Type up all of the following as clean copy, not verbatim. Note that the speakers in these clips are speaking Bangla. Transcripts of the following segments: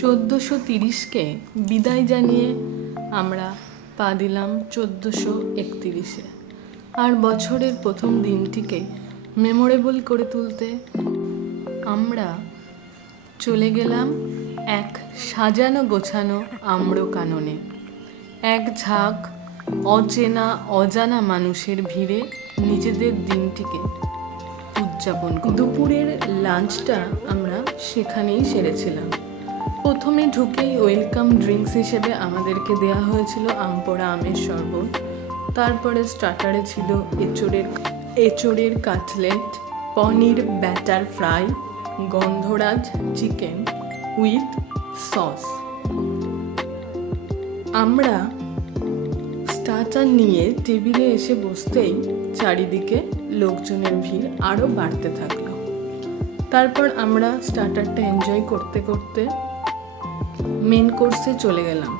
1430কে বিদায় জানিয়ে আমরা পা দিলাম 1431-এ। আর বছরের প্রথম দিনটিকে মেমোরেবল করে তুলতে আমরা চলে গেলাম এক সাজানো গোছানো আম্রকাননে। এক ঝাঁক অচেনা অজানা মানুষের ভিড়ে নিজেদের দিনটিকে উদযাপন করি। দুপুরের লাঞ্চটা আমরা সেখানেই সেরেছিলাম। প্রথমে ঢুকেই ওয়েলকাম ড্রিঙ্কস হিসেবে আমাদেরকে দেওয়া হয়েছিল আমপোড়া আমের শরবত। তারপরে স্টার্টারে ছিল এঁচোড়ের cutlet, paneer batter fry, Gondhoraj chicken with sauce. আমরা স্টার্টার নিয়ে টেবিলে এসে বসতেই চারিদিকে লোকজনের ভিড় আরও বাড়তে থাকলো। তারপর আমরা স্টার্টারটা এনজয় করতে করতে মেন কোর্সে চলে গেলাম।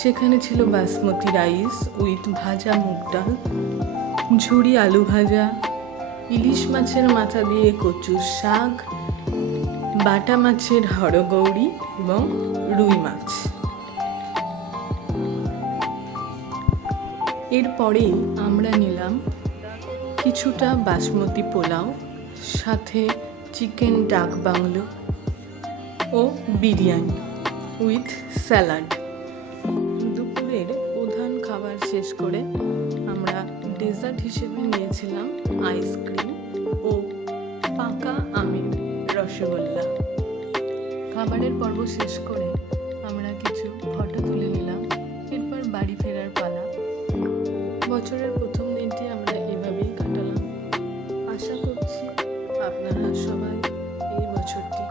সেখানে ছিল বাসমতি রাইস উইথ ভাজা মুগ ডাল, ঝুরি আলু ভাজা, ইলিশ মাছের মাথা দিয়ে কচুর শাক, বাটা মাছের হরগৌরি এবং রুই মাছ। এরপরেই আমরা নিলাম কিছুটা বাসমতি পোলাও, সাথে চিকেন ডাক বাংলো ও বিরিয়ানি উইথ স্যালাড। দুপুরের প্রধান খাবার শেষ করে আমরা ডেজার্ট হিসেবে নিয়েছিলাম আইসক্রিম ও পাকা আমের রসগোল্লা। খাবারের পর্ব শেষ করে আমরা কিছু ফটো তুলে নিলাম। এরপর বাড়ি ফেরার পালা। বছরের প্রথম দিনটি আমরা এভাবেই কাটালাম। আশা করছি আপনারা সবাই এই বছরটি